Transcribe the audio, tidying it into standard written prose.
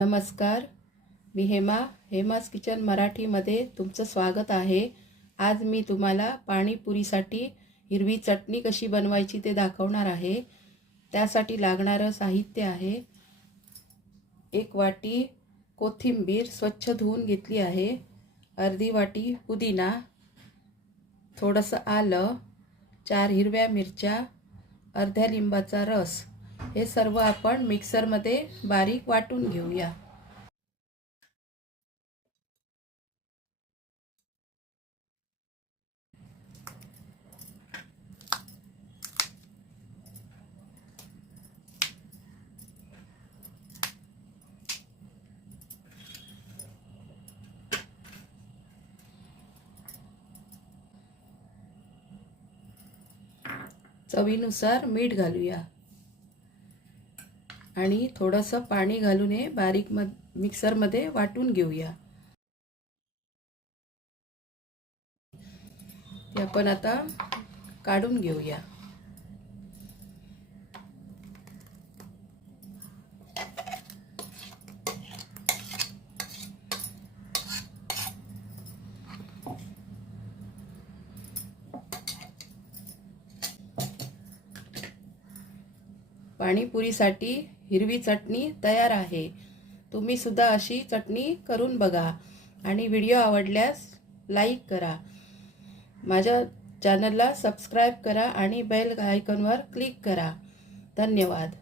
नमस्कार, मी हेमास किचन मराठीमध्ये तुमचं स्वागत आहे। आज मी तुम्हाला पाणीपुरीसाठी हिरवी चटणी कशी बनवायची ते दाखवणार आहे। त्यासाठी लागणारं साहित्य आहे, 1 वाटी कोथिंबीर स्वच्छ धुवून घेतली आहे, अर्धी वाटी पुदिना, थोडंसं आलं, 4 हिरव्या मिरच्या, अर्ध्या लिंबाचा रस। हे सर्व आपण मिक्सरमध्ये बारीक वाटून घेऊया। चवीनुसार मीठ घालूया आणि थोडंसं पाणी घालून हे बारीक मिक्सरमध्ये वाटून घेऊया। हे आपण आता काढून घेऊया। पाणीपुरीसाठी हिरवी चटणी तयार आहे। तुम्ही सुद्धा अशी चटणी करून बघा आणि व्हिडिओ आवडल्यास लाईक करा। माझ्या चॅनलला सबस्क्राइब करा आणि बेल आयकॉनवर क्लिक करा। धन्यवाद।